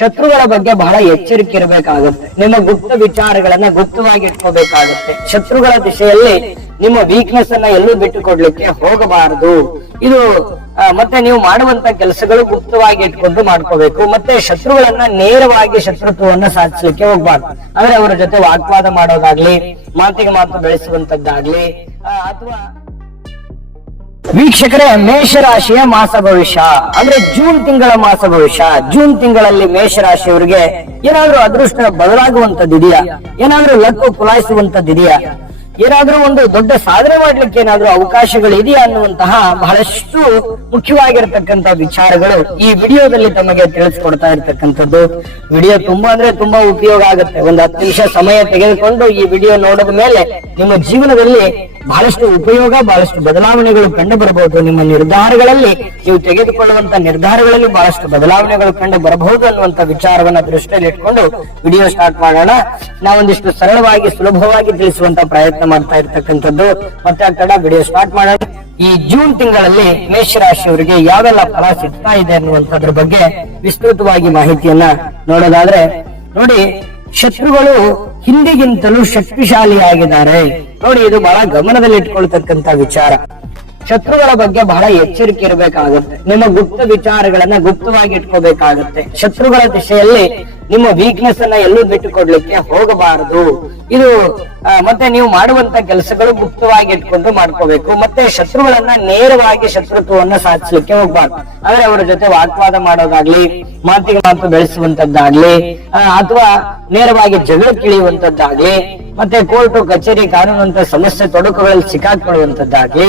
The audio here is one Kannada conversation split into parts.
ಶತ್ರುಗಳ ಬಗ್ಗೆ ಬಹಳ ಎಚ್ಚರಿಕೆ ಇರಬೇಕಾಗುತ್ತೆ. ನಿಮ್ಮ ಗುಪ್ತ ವಿಚಾರಗಳನ್ನ ಗುಪ್ತವಾಗಿ ಇಟ್ಕೋಬೇಕಾಗುತ್ತೆ. ಶತ್ರುಗಳ ದಿಶೆಯಲ್ಲಿ ನಿಮ್ಮ ವೀಕ್ನೆಸ್ ಅನ್ನ ಎಲ್ಲೂ ಬಿಟ್ಟು ಕೊಡ್ಲಿಕ್ಕೆ ಹೋಗಬಾರದು. ಇದು ಮತ್ತೆ ನೀವು ಮಾಡುವಂತ ಕೆಲಸಗಳು ಗುಪ್ತವಾಗಿ ಇಟ್ಕೊಂಡು ಮಾಡ್ಕೋಬೇಕು. ಮತ್ತೆ ಶತ್ರುಗಳನ್ನ ನೇರವಾಗಿ ಶತ್ರುತ್ವವನ್ನ ಸಾಧಿಸಲಿಕ್ಕೆ ಹೋಗ್ಬಾರ್ದು. ಅಂದ್ರೆ ಅವರ ಜೊತೆ ವಾಗ್ವಾದ ಮಾಡೋದಾಗ್ಲಿ, ಮಾತಿಗೆ ಮಾತು ಬೆಳೆಸುವಂತದ್ದಾಗ್ಲಿ ಅಥವಾ ವೀಕ್ಷಕರೇ, ಮೇಷರಾಶಿಯ ಮಾಸ ಭವಿಷ್ಯ ಅಂದ್ರೆ ಜೂನ್ ತಿಂಗಳ ಮಾಸ ಭವಿಷ್ಯ. ಜೂನ್ ತಿಂಗಳಲ್ಲಿ ಮೇಷರಾಶಿಯವರಿಗೆ ಏನಾದ್ರೂ ಅದೃಷ್ಟ ಬದಲಾಗುವಂತದ್ದಿದೆಯಾ? ಏನಾದ್ರೂ ಲಕ್ಕು ಕುಲಾಯಿಸುವಂತದ್ದಿದೆಯಾ? ಏನಾದ್ರೂ ಒಂದು ದೊಡ್ಡ ಸಾಧನೆ ಮಾಡ್ಲಿಕ್ಕೆ ಏನಾದ್ರೂ ಅವಕಾಶಗಳು ಇದೆಯಾ ಅನ್ನುವಂತಹ ಬಹಳಷ್ಟು ಮುಖ್ಯವಾಗಿರತಕ್ಕಂತ ವಿಚಾರಗಳು ಈ ವಿಡಿಯೋದಲ್ಲಿ ತಮಗೆ ತಿಳಿಸ್ಕೊಡ್ತಾ ಇರ್ತಕ್ಕಂಥದ್ದು. ವಿಡಿಯೋ ತುಂಬಾ ಅಂದ್ರೆ ತುಂಬಾ ಉಪಯೋಗ ಆಗುತ್ತೆ. ಒಂದು 10 ನಿಮಿಷ ಸಮಯ ತೆಗೆದುಕೊಂಡು ಈ ವಿಡಿಯೋ ನೋಡಿದ ಮೇಲೆ ನಿಮ್ಮ ಜೀವನದಲ್ಲಿ ಬಹಳಷ್ಟು ಉಪಯೋಗ, ಬಹಳಷ್ಟು ಬದಲಾವಣೆಗಳು ಕಂಡು ಬರಬಹುದು. ನಿಮ್ಮ ನಿರ್ಧಾರಗಳಲ್ಲಿ, ನೀವು ತೆಗೆದುಕೊಳ್ಳುವಂತ ನಿರ್ಧಾರಗಳಲ್ಲಿ ಬಹಳಷ್ಟು ಬದಲಾವಣೆಗಳು ಕಂಡು ಬರಬಹುದು ಅನ್ನುವಂತ ವಿಚಾರವನ್ನ ದೃಷ್ಟಿಯಲ್ಲಿ ಇಟ್ಕೊಂಡು ವಿಡಿಯೋ ಸ್ಟಾರ್ಟ್ ಮಾಡೋಣ. ನಾವೊಂದಿಷ್ಟು ಸರಳವಾಗಿ ಸುಲಭವಾಗಿ ತಿಳಿಸುವಂತ ಪ್ರಯತ್ನ ಮಾಡ್ತಾ ಇರ್ತಕ್ಕಂಥದ್ದು. ಮತ್ತೆ ಆ ಕಡೆ ವಿಡಿಯೋ ಸ್ಟಾರ್ಟ್ ಮಾಡೋಣ. ಈ ಜೂನ್ ತಿಂಗಳಲ್ಲಿ ಮೇಷರಾಶಿಯವರಿಗೆ ಯಾವೆಲ್ಲ ಫಲ ಸಿಗ್ತಾ ಇದೆ ಅನ್ನುವಂಥದ್ರ ಬಗ್ಗೆ ವಿಸ್ತೃತವಾಗಿ ಮಾಹಿತಿಯನ್ನ ನೋಡೋದಾದ್ರೆ, ನೋಡಿ, ಶತ್ರುಗಳು ಹಿಂದಿಗಿಂತಲೂ ಶಕ್ತಿಶಾಲಿಯಾಗಿದ್ದಾರೆ. ನೋಡಿ, ಇದು ಬಹಳ ಗಮನದಲ್ಲಿ ಇಟ್ಕೊಳ್ತಕ್ಕಂತ ವಿಚಾರ. ಶತ್ರುಗಳ ಬಗ್ಗೆ ಬಹಳ ಎಚ್ಚರಿಕೆ ಇರಬೇಕಾಗುತ್ತೆ. ನಿಮ್ಮ ಗುಪ್ತ ವಿಚಾರಗಳನ್ನ ಗುಪ್ತವಾಗಿ ಇಟ್ಕೋಬೇಕಾಗುತ್ತೆ. ಶತ್ರುಗಳ ದಿಶೆಯಲ್ಲಿ ನಿಮ್ಮ ವೀಕ್ನೆಸ್ ಅನ್ನ ಎಲ್ಲೂ ಬಿಟ್ಟು ಕೊಡ್ಲಿಕ್ಕೆ ಹೋಗಬಾರದು. ಇದು ಮತ್ತೆ ನೀವು ಮಾಡುವಂತ ಕೆಲಸಗಳು ಗುಪ್ತವಾಗಿ ಇಟ್ಕೊಂಡು ಮಾಡ್ಕೋಬೇಕು. ಮತ್ತೆ ಶತ್ರುಗಳನ್ನ ನೇರವಾಗಿ ಶತ್ರುತ್ವವನ್ನ ಸಾಧಿಸಲಿಕ್ಕೆ ಹೋಗ್ಬಾರ್ದು. ಅಂದ್ರೆ ಅವರ ಜೊತೆ ವಾಗ್ವಾದ ಮಾಡೋದಾಗ್ಲಿ, ಮಾತಿಗೆ ಮಾತು ಬೆಳೆಸುವಂತದ್ದಾಗ್ಲಿ ಅಥವಾ ನೇರವಾಗಿ ಜಗಳ ಕಿಳಿಯುವಂತದ್ದಾಗ್ಲಿ, ಮತ್ತೆ ಕೋರ್ಟು ಕಚೇರಿ ಕಾನೂನಂತ ಸಮಸ್ಯೆ ತೊಡಕುಗಳಲ್ಲಿ ಸಿಕ್ಕಾಕೊಳ್ಳುವಂತದ್ದಾಗ್ಲಿ,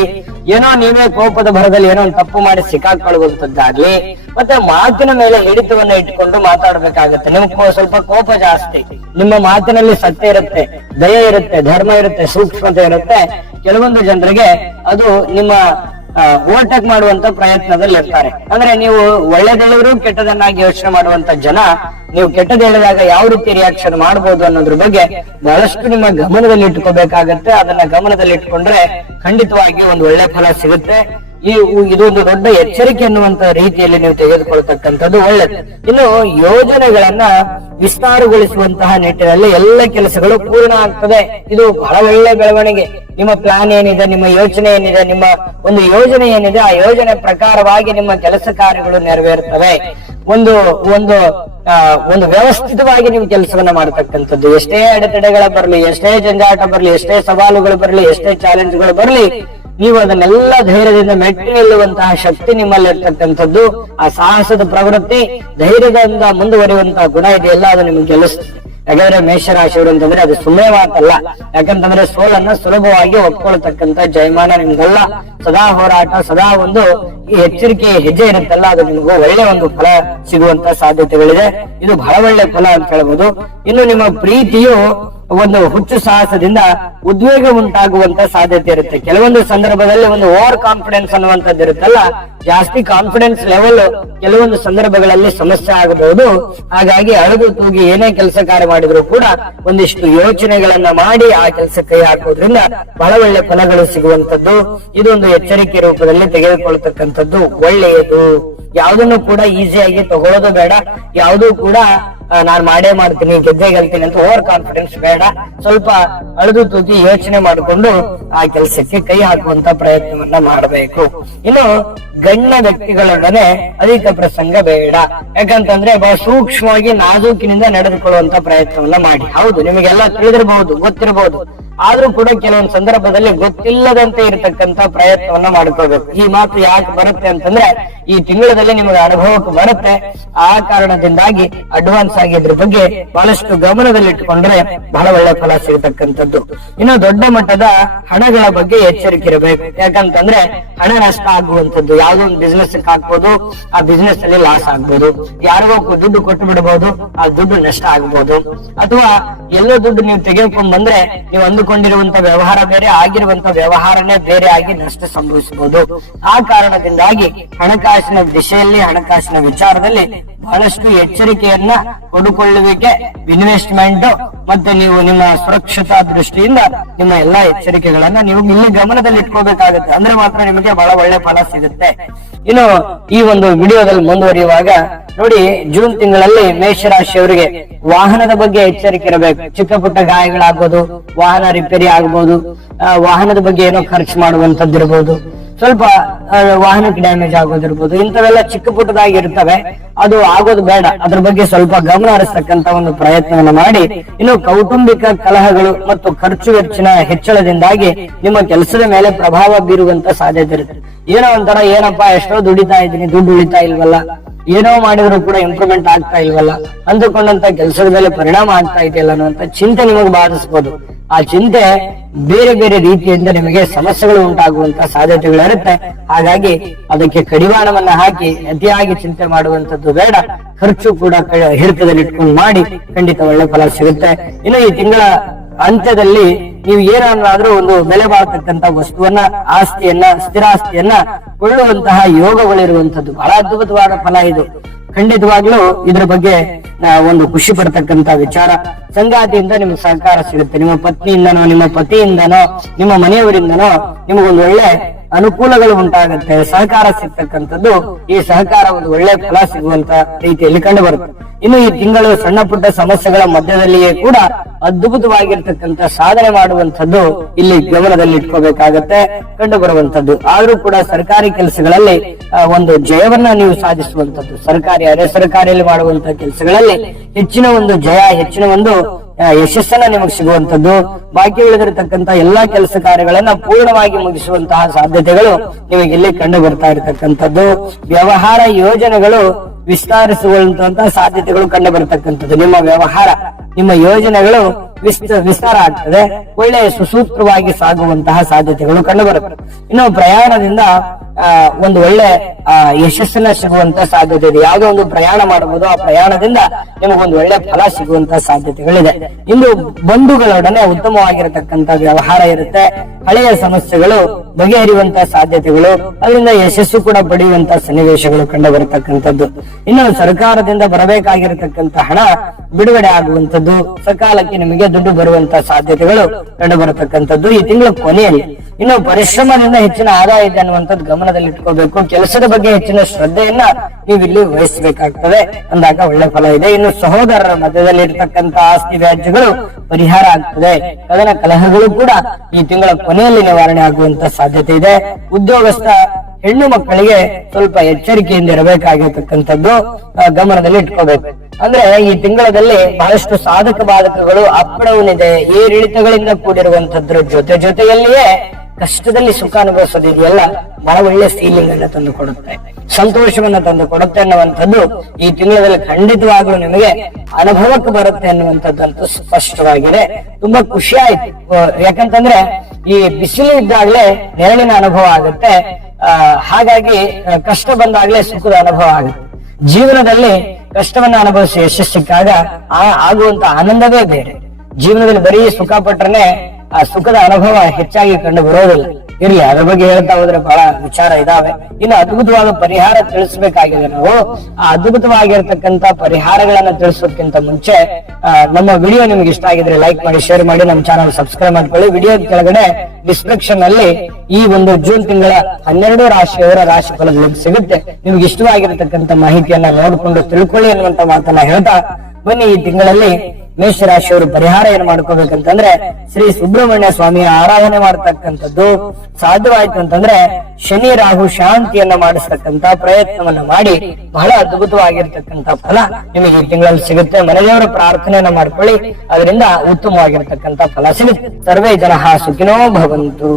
ಏನೋ ನೀವೇ ಕೋಪದ ಭರದಲ್ಲಿ ಏನೋ ಒಂದು ತಪ್ಪು ಮಾಡಿ ಸಿಕ್ಕಾಕೊಳ್ಳುವಂತದ್ದಾಗ್ಲಿ, ಮತ್ತೆ ಮಾತಿನ ಮೇಲೆ ಹಿಡಿತವನ್ನ ಇಟ್ಕೊಂಡು ಮಾತಾಡ್ಬೇಕಾಗತ್ತೆ. ನಿಮ್ಗೆ ಸ್ವಲ್ಪ ಕೋಪ ಜಾಸ್ತಿ, ನಿಮ್ಮ ಮಾತಿನಲ್ಲಿ ಸತ್ಯ ಇರುತ್ತೆ, ದಯೆ ಇರುತ್ತೆ, ಧರ್ಮ ಇರುತ್ತೆ, ಸೂಕ್ಷ್ಮತೆ ಇರುತ್ತೆ. ಕೆಲವೊಂದು ಜನರಿಗೆ ಅದು ನಿಮ್ಮ ಓವರ್ಟೇಕ್ ಮಾಡುವಂತ ಪ್ರಯತ್ನದಲ್ಲಿ ಇರ್ತಾರೆ. ಅಂದ್ರೆ ನೀವು ಒಳ್ಳೆದೇಳಿದ್ರು ಕೆಟ್ಟದನ್ನಾಗಿ ಯೋಚನೆ ಮಾಡುವಂತ ಜನ, ನೀವು ಕೆಟ್ಟದ್ ಹೇಳಿದಾಗ ಯಾವ ರೀತಿ ರಿಯಾಕ್ಷನ್ ಮಾಡಬಹುದು ಅನ್ನೋದ್ರ ಬಗ್ಗೆ ಬಹಳಷ್ಟು ನಿಮ್ಮ ಗಮನದಲ್ಲಿ ಇಟ್ಕೋಬೇಕಾಗತ್ತೆ. ಅದನ್ನ ಗಮನದಲ್ಲಿ ಇಟ್ಕೊಂಡ್ರೆ ಖಂಡಿತವಾಗಿ ಒಂದು ಒಳ್ಳೆ ಫಲ ಸಿಗುತ್ತೆ. ಇದೊಂದು ದೊಡ್ಡ ಎಚ್ಚರಿಕೆ ಅನ್ನುವಂತ ರೀತಿಯಲ್ಲಿ ನೀವು ತೆಗೆದುಕೊಳ್ತಕ್ಕಂಥದ್ದು ಒಳ್ಳೆದು. ಇನ್ನು ಯೋಜನೆಗಳನ್ನ ವಿಸ್ತಾರಗೊಳಿಸುವಂತಹ ನಿಟ್ಟಿನಲ್ಲಿ ಎಲ್ಲ ಕೆಲಸಗಳು ಪೂರ್ಣ ಆಗ್ತದೆ. ಇದು ಬಹಳ ಒಳ್ಳೆ ಬೆಳವಣಿಗೆ. ನಿಮ್ಮ ಪ್ಲಾನ್ ಏನಿದೆ, ನಿಮ್ಮ ಯೋಚನೆ ಏನಿದೆ, ನಿಮ್ಮ ಒಂದು ಯೋಜನೆ ಏನಿದೆ, ಆ ಯೋಜನೆ ಪ್ರಕಾರವಾಗಿ ನಿಮ್ಮ ಕೆಲಸ ಕಾರ್ಯಗಳು ನೆರವೇರುತ್ತವೆ. ಒಂದು ಒಂದು ಒಂದು ವ್ಯವಸ್ಥಿತವಾಗಿ ನೀವು ಕೆಲಸವನ್ನ ಮಾಡತಕ್ಕಂಥದ್ದು. ಎಷ್ಟೇ ಅಡೆತಡೆಗಳ ಬರ್ಲಿ, ಎಷ್ಟೇ ಜಂಜಾಟ ಬರ್ಲಿ, ಎಷ್ಟೇ ಸವಾಲುಗಳು ಬರ್ಲಿ, ಎಷ್ಟೇ ಚಾಲೆಂಜ್ಗಳು ಬರ್ಲಿ, ನೀವು ಅದನ್ನೆಲ್ಲ ಧೈರ್ಯದಿಂದ ಮೆಟ್ಟಿ ನಿಲ್ಲುವಂತಹ ಶಕ್ತಿ ನಿಮ್ಮಲ್ಲಿ ಇರ್ತಕ್ಕಂಥದ್ದು. ಆ ಸಾಹಸದ ಪ್ರವೃತ್ತಿ, ಧೈರ್ಯದಿಂದ ಮುಂದುವರಿಯುವಂತಹ ಗುಣ ಇದೆಯಲ್ಲ, ಅದು ನಿಮ್ಗೆ ಗೆಲ್ಲಿಸ್ತದೆ. ಯಾಕಂದ್ರೆ ಮೇಷರಾಶಿಯವರು ಅಂತಂದ್ರೆ ಅದು ಸುಮ್ಮನೆ ಮಾತಲ್ಲ. ಯಾಕಂತಂದ್ರೆ ಸೋಲನ್ನ ಸುಲಭವಾಗಿ ಒಪ್ಕೊಳ್ತಕ್ಕಂತ ಜಯಮಾನ ನಿಮ್ಗಲ್ಲ. ಸದಾ ಹೋರಾಟ, ಸದಾ ಒಂದು ಎಚ್ಚರಿಕೆ ಹೆಜ್ಜೆ ಇರುತ್ತಲ್ಲ, ಅದು ನಿಮಗೂ ಒಳ್ಳೆ ಒಂದು ಫಲ ಸಿಗುವಂತ ಸಾಧ್ಯತೆಗಳಿದೆ. ಇದು ಬಹಳ ಒಳ್ಳೆ ಫಲ ಅಂತ ಹೇಳ್ಬೋದು. ಇನ್ನು ನಿಮ್ಮ ಪ್ರೀತಿಯು ಒಂದು ಹುಚ್ಚು ಸಾಹಸದಿಂದ ಉದ್ವೇಗ ಉಂಟಾಗುವಂತ ಸಾಧ್ಯತೆ ಇರುತ್ತೆ. ಕೆಲವೊಂದು ಸಂದರ್ಭದಲ್ಲಿ ಒಂದು ಓವರ್ ಕಾನ್ಫಿಡೆನ್ಸ್ ಅನ್ನುವಂಥದ್ದು ಇರುತ್ತಲ್ಲ, ಜಾಸ್ತಿ ಕಾನ್ಫಿಡೆನ್ಸ್ ಲೆವೆಲ್ ಕೆಲವೊಂದು ಸಂದರ್ಭಗಳಲ್ಲಿ ಸಮಸ್ಯೆ ಆಗಬಹುದು. ಹಾಗಾಗಿ ಅಳದು ತೂಗಿ ಏನೇ ಕೆಲಸ ಕಾರ್ಯ ಮಾಡಿದ್ರು ಕೂಡ ಒಂದಿಷ್ಟು ಯೋಚನೆಗಳನ್ನ ಮಾಡಿ ಆ ಕೆಲಸ ಕೈ ಹಾಕೋದ್ರಿಂದ ಬಹಳ ಒಳ್ಳೆ ಫಲಗಳು ಸಿಗುವಂತದ್ದು. ಇದೊಂದು ಎಚ್ಚರಿಕೆ ರೂಪದಲ್ಲಿ ತೆಗೆದುಕೊಳ್ತಕ್ಕಂಥದ್ದು ಒಳ್ಳೆಯದು. ಯಾವುದನ್ನು ಕೂಡ ಈಸಿಯಾಗಿ ತಗೊಳ್ಳೋದು ಬೇಡ. ಯಾವುದೂ ಕೂಡ ನಾನ್ ಮಾಡೇ ಮಾಡ್ತೀನಿ, ಗೆದ್ದೆ ಗೆಲ್ತೀನಿ ಅಂತ ಓವರ್ ಕಾನ್ಫಿಡೆನ್ಸ್ ಬೇಡ. ಸ್ವಲ್ಪ ಅಳೆದು ತೂಗಿ ಯೋಚನೆ ಮಾಡಿಕೊಂಡು ಆ ಕೆಲಸಕ್ಕೆ ಕೈ ಹಾಕುವಂತ ಪ್ರಯತ್ನವನ್ನ ಮಾಡಬೇಕು. ಇನ್ನು ಗಣ್ಯ ವ್ಯಕ್ತಿಗಳೊಡನೆ ಅಧಿಕ ಪ್ರಸಂಗ ಬೇಡ. ಯಾಕಂತಂದ್ರೆ ಬಹಳ ಸೂಕ್ಷ್ಮವಾಗಿ ನಾಜೂಕಿನಿಂದ ನಡೆದುಕೊಳ್ಳುವಂತ ಪ್ರಯತ್ನವನ್ನ ಮಾಡಿ. ಹೌದು, ನಿಮಗೆಲ್ಲ ತಿಳಿದಿರಬಹುದು, ಗೊತ್ತಿರಬಹುದು. ಆದ್ರೂ ಕೂಡ ಕೆಲವೊಂದು ಸಂದರ್ಭದಲ್ಲಿ ಗೊತ್ತಿಲ್ಲದಂತೆ ಇರತಕ್ಕಂತ ಪ್ರಯತ್ನವನ್ನ ಮಾಡ್ಕೋಬೇಕು. ಈ ಮಾತು ಯಾಕೆ ಬರುತ್ತೆ ಅಂತಂದ್ರೆ, ಈ ತಿಂಗಳಲ್ಲಿ ನಿಮಗೆ ಅನುಭವಕ್ಕೆ ಬರುತ್ತೆ. ಆ ಕಾರಣದಿಂದಾಗಿ ಅಡ್ವಾನ್ಸ್ ಆಗಿ ಇದ್ರ ಬಗ್ಗೆ ಬಹಳಷ್ಟು ಗಮನದಲ್ಲಿ ಇಟ್ಟುಕೊಂಡ್ರೆ ಬಹಳ ಒಳ್ಳೆ ಫಲ ಸಿಗತಕ್ಕಂಥದ್ದು. ಇನ್ನು ದೊಡ್ಡ ಮಟ್ಟದ ಹಣಗಳ ಬಗ್ಗೆ ಎಚ್ಚರಿಕೆ ಇರಬೇಕು. ಯಾಕಂತಂದ್ರೆ ಹಣ ನಷ್ಟ ಆಗುವಂತದ್ದು. ಯಾವ್ದೋ ಒಂದು ಬಿಸ್ನೆಸ್ ಹಾಕ್ಬೋದು, ಆ ಬಿಸ್ನೆಸ್ ಅಲ್ಲಿ ಲಾಸ್ ಆಗ್ಬೋದು. ಯಾರಿಗೋ ದುಡ್ಡು ಕೊಟ್ಟು ಬಿಡಬಹುದು, ಆ ದುಡ್ಡು ನಷ್ಟ ಆಗ್ಬೋದು. ಅಥವಾ ಎಲ್ಲೋ ದುಡ್ಡು ನೀವು ತೆಗೆದುಕೊಂಡ್ ಬಂದ್ರೆ ನೀವು ಅಂದುಕೊಂಡಿರುವಂತ ವ್ಯವಹಾರ ಬೇರೆ, ಆಗಿರುವಂತ ವ್ಯವಹಾರನೇ ಬೇರೆ ಆಗಿ ನಷ್ಟ ಸಂಭವಿಸಬಹುದು. ಆ ಕಾರಣದಿಂದಾಗಿ ಹಣಕಾಸಿನ ದಿಶೆಯಲ್ಲಿ, ಹಣಕಾಸಿನ ವಿಚಾರದಲ್ಲಿ ಬಹಳಷ್ಟು ಎಚ್ಚರಿಕೆಯನ್ನ ಪಡೆದುಕೊಳ್ಳುವಿಕೆ, ಇನ್ವೆಸ್ಟ್ಮೆಂಟ್ ಮತ್ತೆ ನೀವು ನಿಮ್ಮ ಸುರಕ್ಷತಾ ದೃಷ್ಟಿಯಿಂದ ನಿಮ್ಮ ಎಲ್ಲಾ ಎಚ್ಚರಿಕೆಗಳನ್ನ ನೀವು ಇಲ್ಲಿ ಗಮನದಲ್ಲಿ ಇಟ್ಕೋಬೇಕಾಗುತ್ತೆ. ಅಂದ್ರೆ ಮಾತ್ರ ನಿಮಗೆ ಬಹಳ ಒಳ್ಳೆ ಫಲ ಸಿಗುತ್ತೆ. ಇನ್ನು ಈ ಒಂದು ವಿಡಿಯೋದಲ್ಲಿ ಮುಂದುವರಿಯುವಾಗ ನೋಡಿ, ಜೂನ್ ತಿಂಗಳಲ್ಲಿ ಮೇಷರಾಶಿಯವರಿಗೆ ವಾಹನದ ಬಗ್ಗೆ ಎಚ್ಚರಿಕೆ ಇರಬೇಕು. ಚಿಕ್ಕ ಪುಟ್ಟ ಗಾಯಗಳಾಗ್ಬೋದು, ವಾಹನ ರಿಪೇರಿ ಆಗ್ಬೋದು, ವಾಹನದ ಬಗ್ಗೆ ಏನೋ ಖರ್ಚು ಮಾಡುವಂತದ್ದಿರ್ಬೋದು, ಸ್ವಲ್ಪ ವಾಹನಕ್ಕೆ ಡ್ಯಾಮೇಜ್ ಆಗೋದಿರ್ಬೋದು, ಇಂಥವೆಲ್ಲ ಚಿಕ್ಕ ಪುಟ್ಟದಾಗಿ ಇರ್ತವೆ. ಅದು ಆಗೋದು ಬೇಡ. ಅದ್ರ ಬಗ್ಗೆ ಸ್ವಲ್ಪ ಗಮನ ಹರಿಸ್ತಕ್ಕಂತ ಒಂದು ಪ್ರಯತ್ನವನ್ನು ಮಾಡಿ. ಇನ್ನು ಕೌಟುಂಬಿಕ ಕಲಹಗಳು ಮತ್ತು ಖರ್ಚು ವೆಚ್ಚಿನ ಹೆಚ್ಚಳದಿಂದಾಗಿ ನಿಮ್ಮ ಕೆಲಸದ ಮೇಲೆ ಪ್ರಭಾವ ಬೀರುವಂತ ಸಾಧ್ಯತೆ ಇರುತ್ತೆ. ಏನೋ ಒಂಥರ ಏನಪ್ಪಾ ಎಷ್ಟೋ ದುಡಿತಾ ಇದ್ದೀನಿ, ದುಡ್ಡು ಉಳಿತಾ ಇಲ್ವಲ್ಲ, ಏನೋ ಮಾಡಿದ್ರು ಕೂಡ ಇಂಪ್ರೂವ್ಮೆಂಟ್ ಆಗ್ತಾ ಇಲ್ವಲ್ಲ, ಅಂದುಕೊಂಡಂತ ಕೆಲಸದ ಮೇಲೆ ಪರಿಣಾಮ ಆಗ್ತಾ ಇದೆಯಲ್ಲ ಅನ್ನುವಂತ ಚಿಂತೆ ನಿಮಗೆ ಬಾಧಿಸಬಹುದು. ಆ ಚಿಂತೆ ಬೇರೆ ಬೇರೆ ರೀತಿಯಿಂದ ನಿಮಗೆ ಸಮಸ್ಯೆಗಳು ಉಂಟಾಗುವಂತ ಸಾಧ್ಯತೆಗಳಿರುತ್ತೆ. ಹಾಗಾಗಿ ಅದಕ್ಕೆ ಕಡಿವಾಣವನ್ನ ಹಾಕಿ ಅತಿಯಾಗಿ ಚಿಂತೆ ಮಾಡುವಂತದ್ದು ಬೇಡ. ಖರ್ಚು ಕೂಡ ಹಿಡಿತದಲ್ಲಿ ಇಟ್ಕೊಂಡು ಮಾಡಿ, ಖಂಡಿತ ಒಳ್ಳೆ ಫಲ ಸಿಗುತ್ತೆ. ಇನ್ನು ಈ ತಿಂಗಳ ಅಂತ್ಯದಲ್ಲಿ ನೀವು ಏನಾದ್ರೂ ಒಂದು ಬೆಲೆ ಬಾಳ್ತಕ್ಕಂತ ವಸ್ತುವನ್ನ, ಆಸ್ತಿಯನ್ನ, ಸ್ಥಿರಾಸ್ತಿಯನ್ನ ಕೊಳ್ಳುವಂತಹ ಯೋಗಗಳಿರುವಂತದ್ದು ಬಹಳ ಅದ್ಭುತವಾದ ಫಲ ಇದು. ಖಂಡಿತವಾಗ್ಲೂ ಇದ್ರ ಬಗ್ಗೆ ಒಂದು ಖುಷಿ ಪಡ್ತಕ್ಕಂತ ವಿಚಾರ. ಸಂಗಾತಿಯಿಂದ ನಿಮ್ಗೆ ಸಹಕಾರ ಸಿಗುತ್ತೆ. ನಿಮ್ಮ ಪತ್ನಿಯಿಂದನೋ, ನಿಮ್ಮ ಪತಿಯಿಂದನೋ, ನಿಮ್ಮ ಮನೆಯವರಿಂದನೋ ನಿಮಗೊಂದು ಒಳ್ಳೆ ಅನುಕೂಲಗಳು ಉಂಟಾಗುತ್ತೆ, ಸಹಕಾರ ಸಿಗ್ತಕ್ಕಂಥದ್ದು. ಈ ಸಹಕಾರ ಒಂದು ಒಳ್ಳೆ ಫಲ ಸಿಗುವಂತ ರೀತಿಯಲ್ಲಿ ಕಂಡು ಬರುತ್ತೆ. ಇನ್ನು ಈ ತಿಂಗಳು ಸಣ್ಣ ಪುಟ್ಟ ಸಮಸ್ಯೆಗಳ ಮಧ್ಯದಲ್ಲಿಯೇ ಕೂಡ ಅದ್ಭುತವಾಗಿರ್ತಕ್ಕಂಥ ಸಾಧನೆ ಮಾಡುವಂತದ್ದು ಇಲ್ಲಿ ಗಮನದಲ್ಲಿ ಇಟ್ಕೋಬೇಕಾಗತ್ತೆ, ಕಂಡು ಬರುವಂತದ್ದು. ಆದ್ರೂ ಕೂಡ ಸರ್ಕಾರಿ ಕೆಲಸಗಳಲ್ಲಿ ಒಂದು ಜಯವನ್ನ ನೀವು ಸಾಧಿಸುವಂತದ್ದು, ಸರ್ಕಾರಿ ಅರೆ ಸರ್ಕಾರಿಯಲ್ಲಿ ಮಾಡುವಂತ ಕೆಲಸಗಳಲ್ಲಿ ಹೆಚ್ಚಿನ ಒಂದು ಜಯ, ಹೆಚ್ಚಿನ ಒಂದು ಯಶಸ್ಸನ್ನ ನಿಮಗೆ ಸಿಗುವಂತದ್ದು. ಬಾಕಿ ಉಳಿದಿರತಕ್ಕಂತ ಎಲ್ಲಾ ಕೆಲಸ ಕಾರ್ಯಗಳನ್ನ ಪೂರ್ಣವಾಗಿ ಮುಗಿಸುವಂತಹ ಸಾಧ್ಯತೆಗಳು ನಿಮಗೆ ಇಲ್ಲಿ ಕಂಡು ಬರ್ತಾ ಇರತಕ್ಕಂಥದ್ದು. ವ್ಯವಹಾರ ಯೋಜನೆಗಳು ವಿಸ್ತರಿಸುವಂತಹ ಸಾಧ್ಯತೆಗಳು ಕಂಡು ಬರತಕ್ಕಂಥದ್ದು. ನಿಮ್ಮ ವ್ಯವಹಾರ, ನಿಮ್ಮ ಯೋಜನೆಗಳು ವಿಸ್ತಾರ ಆಗ್ತದೆ, ಒಳ್ಳೆಯ ಸುಸೂತ್ರವಾಗಿ ಸಾಗುವಂತಹ ಸಾಧ್ಯತೆಗಳು ಕಂಡು ಬರುತ್ತೆ. ಇನ್ನು ಪ್ರಯಾಣದಿಂದ ಒಂದು ಒಳ್ಳೆ ಯಶಸ್ಸನ್ನ ಸಿಗುವಂತ ಸಾಧ್ಯತೆ ಇದೆ. ಯಾವುದೋ ಒಂದು ಪ್ರಯಾಣ ಮಾಡಬಹುದು, ಆ ಪ್ರಯಾಣದಿಂದ ನಿಮಗೊಂದು ಒಳ್ಳೆ ಫಲ ಸಿಗುವಂತಹ ಸಾಧ್ಯತೆಗಳಿದೆ. ಇನ್ನು ಬಂಧುಗಳೊಡನೆ ಉತ್ತಮವಾಗಿರತಕ್ಕಂತ ವ್ಯವಹಾರ ಇರುತ್ತೆ. ಹಳೆಯ ಸಮಸ್ಯೆಗಳು ಬಗೆಹರಿಯುವಂತಹ ಸಾಧ್ಯತೆಗಳು, ಅದರಿಂದ ಯಶಸ್ಸು ಕೂಡ ಪಡೆಯುವಂತಹ ಸನ್ನಿವೇಶಗಳು ಕಂಡು ಬರತಕ್ಕಂಥದ್ದು. ಇನ್ನು ಸರ್ಕಾರದಿಂದ ಬರಬೇಕಾಗಿರತಕ್ಕಂತ ಹಣ ಬಿಡುಗಡೆ ಆಗುವಂತದ್ದು, ಸಕಾಲಕ್ಕೆ ನಿಮಗೆ ದುಡ್ಡು ಬರುವಂತಹ ಸಾಧ್ಯತೆಗಳು ಕಂಡು ಬರತಕ್ಕಂಥದ್ದು ಈ ತಿಂಗಳ ಕೊನೆಯಲ್ಲಿ. ಇನ್ನು ಪರಿಶ್ರಮದಿಂದ ಹೆಚ್ಚಿನ ಆದಾಯ ಇದೆ ಅನ್ನುವಂಥದ್ದು ಗಮನದಲ್ಲಿ ಇಟ್ಕೋಬೇಕು. ಕೆಲಸದ ಬಗ್ಗೆ ಹೆಚ್ಚಿನ ಶ್ರದ್ಧೆಯನ್ನ ನೀವು ಇಲ್ಲಿ ವಹಿಸಬೇಕಾಗ್ತದೆ, ಅಂದಾಗ ಒಳ್ಳೆ ಫಲ ಇದೆ. ಇನ್ನು ಸಹೋದರರ ಮಧ್ಯದಲ್ಲಿ ಇರತಕ್ಕಂತ ಆಸ್ತಿ ವ್ಯಾಜ್ಯಗಳು ಪರಿಹಾರ ಆಗ್ತದೆ. ಕದನ ಕಲಹಗಳು ಕೂಡ ಈ ತಿಂಗಳ ಕೊನೆಯಲ್ಲಿ ನಿವಾರಣೆ ಆಗುವಂತ ಸಾಧ್ಯತೆ ಇದೆ. ಉದ್ಯೋಗಸ್ಥ ಹೆಣ್ಣು ಮಕ್ಕಳಿಗೆ ಸ್ವಲ್ಪ ಎಚ್ಚರಿಕೆಯಿಂದ ಇರಬೇಕಾಗಿರ್ತಕ್ಕಂಥದ್ದು ಗಮನದಲ್ಲಿ ಇಟ್ಕೋಬೇಕು. ಅಂದ್ರೆ ಈ ತಿಂಗಳಲ್ಲಿ ಬಹಳಷ್ಟು ಸಾಧಕ ಬಾಧಕಗಳು ಅಪ್ಪಡವನಿದೆ, ಏರಿಳಿತಗಳಿಂದ ಕೂಡಿರುವಂತದ್ರ ಜೊತೆಯಲ್ಲಿಯೇ ಕಷ್ಟದಲ್ಲಿ ಸುಖ ಅನುಭವಿಸೋದಿದೆಯಲ್ಲ, ಬಹಳ ಒಳ್ಳೆ ಫೀಲಿಂಗ್ ಅನ್ನ ತಂದು ಕೊಡುತ್ತೆ, ಸಂತೋಷವನ್ನ ತಂದು ಕೊಡುತ್ತೆ ಅನ್ನುವಂಥದ್ದು ಈ ತಿಂಗಳಲ್ಲಿ ಖಂಡಿತವಾಗ್ಲೂ ನಿಮಗೆ ಅನುಭವಕ್ಕೆ ಬರುತ್ತೆ ಅನ್ನುವಂಥದ್ದಂತೂ ಸ್ಪಷ್ಟವಾಗಿದೆ. ತುಂಬಾ ಖುಷಿ ಆಯ್ತು. ಯಾಕಂತಂದ್ರೆ ಈ ಬಿಸಿಲು ಇದ್ದಾಗ್ಲೇ ನೆರಳಿನ ಅನುಭವ ಆಗುತ್ತೆ. ಹಾಗಾಗಿ ಕಷ್ಟ ಬಂದಾಗ್ಲೇ ಸುಖದ ಅನುಭವ ಆಗುತ್ತೆ. ಜೀವನದಲ್ಲಿ ಕಷ್ಟವನ್ನ ಅನುಭವಿಸಿ ಯಶಸ್ಸಿಕ್ಕಾಗ ಆಗುವಂತ ಆನಂದವೇ ಬೇರೆ. ಜೀವನದಲ್ಲಿ ಬರೀ ಸುಖ ಪಟ್ರೆ ಆ ಸುಖದ ಅನುಭವ ಹೆಚ್ಚಾಗಿ ಕಂಡು ಬರೋದಿಲ್ಲ. ಇರ್ಲಿ, ಅದ್ರ ಬಗ್ಗೆ ಹೇಳ್ತಾ ಹೋದ್ರೆ ಬಹಳ ವಿಚಾರ ಇದಾವೆ. ಇನ್ನು ಅದ್ಭುತವಾದ ಪರಿಹಾರ ತಿಳಿಸಬೇಕಾಗಿದೆ. ನಾವು ಆ ಅದ್ಭುತವಾಗಿರ್ತಕ್ಕಂತ ಪರಿಹಾರಗಳನ್ನ ತಿಳಿಸೋದಕ್ಕಿಂತ ಮುಂಚೆ ನಮ್ಮ ವಿಡಿಯೋ ನಿಮ್ಗೆ ಇಷ್ಟ ಆಗಿದ್ರೆ ಲೈಕ್ ಮಾಡಿ, ಶೇರ್ ಮಾಡಿ, ನಮ್ಮ ಚಾನಲ್ ಸಬ್ಸ್ಕ್ರೈಬ್ ಮಾಡ್ಕೊಳ್ಳಿ. ವಿಡಿಯೋ ಕೆಳಗಡೆ ಡಿಸ್ಕ್ರಿಪ್ಷನ್ ಅಲ್ಲಿ ಈ ಒಂದು ಜೂನ್ ತಿಂಗಳ 12 ರಾಶಿಯವರ ರಾಶಿ ಫಲದ ಲಿಂಕ್ ಸಿಗುತ್ತೆ. ನಿಮ್ಗೆ ಇಷ್ಟವಾಗಿರತಕ್ಕಂತ ಮಾಹಿತಿಯನ್ನ ನೋಡಿಕೊಂಡು ತಿಳ್ಕೊಳ್ಳಿ ಅನ್ನುವಂತ ಮಾತನ್ನ ಹೇಳ್ತಾ ಬನ್ನಿ. ಈ ತಿಂಗಳಲ್ಲಿ ಮೇಷರಾಶಿಯವರು ಪರಿಹಾರ ಏನ್ ಮಾಡ್ಕೋಬೇಕಂತಂದ್ರೆ ಶ್ರೀ ಸುಬ್ರಹ್ಮಣ್ಯ ಸ್ವಾಮಿಯ ಆರಾಧನೆ ಮಾಡತಕ್ಕಂಥದ್ದು. ಸಾಧ್ಯವಾಯ್ತು ಅಂತಂದ್ರೆ ಶನಿ ರಾಹು ಶಾಂತಿಯನ್ನ ಮಾಡಿಸ್ತಕ್ಕಂತ ಪ್ರಯತ್ನವನ್ನ ಮಾಡಿ ಬಹಳ ಅದ್ಭುತವಾಗಿರ್ತಕ್ಕಂತ ಫಲ ನಿಮಗೆ ಈ ತಿಂಗಳಲ್ಲಿ ಸಿಗುತ್ತೆ. ಮನೆದೇವರ ಪ್ರಾರ್ಥನೆಯನ್ನ ಮಾಡ್ಕೊಳ್ಳಿ, ಅದರಿಂದ ಉತ್ತಮವಾಗಿರ್ತಕ್ಕಂತ ಫಲ ಸಿಗುತ್ತೆ. ಸರ್ವೇ ಜನಃ ಸುಖಿನೋ ಭವಂತು.